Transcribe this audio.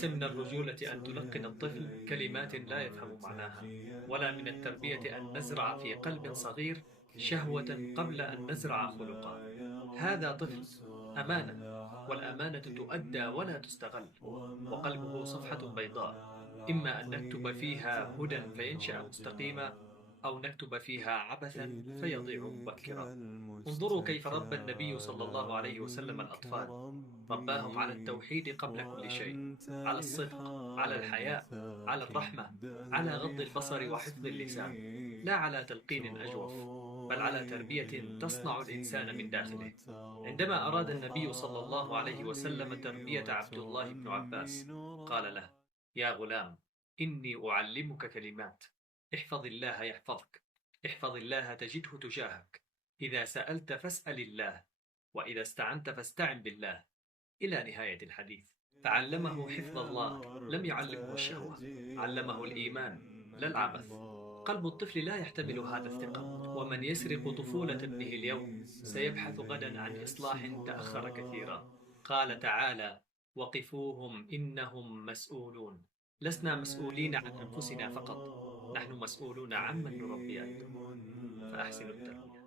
ليس من الرجولة أن تلقن الطفل كلمات لا يفهم معناها، ولا من التربية أن نزرع في قلب صغير شهوة قبل أن نزرع خلقا. هذا طفل أمانة، والأمانة تؤدى ولا تستغل، وقلبه صفحة بيضاء، إما أن نكتب فيها هدى فينشأ مستقيما، أو نكتب فيها عبثا فيضيع مبكرا. انظروا كيف ربى النبي صلى الله عليه وسلم الأطفال. رباهم على التوحيد قبل كل شيء، على الصدق، على الحياء، على الرحمة، على غض البصر وحفظ اللسان، لا على تلقين أجوف، بل على تربية تصنع الإنسان من داخله. عندما أراد النبي صلى الله عليه وسلم تربية عبد الله بن عباس، قال له: يا غلام، إني أعلمك كلمات، احفظ الله يحفظك، احفظ الله تجده تجاهك، إذا سألت فاسأل الله، وإذا استعنت فاستعن بالله، إلى نهاية الحديث. فعلمه حفظ الله، لم يعلمه الشهوة، علمه الإيمان لا العبث. قلب الطفل لا يحتمل هذا الثقل، ومن يسرق طفولة ابنه اليوم سيبحث غدا عن إصلاح تأخر كثيرا. قال تعالى: وقفوهم إنهم مسؤولون. لسنا مسؤولين عن أنفسنا فقط، نحن مسؤولون عمن نربي أيضا. فأحسنوا التربية.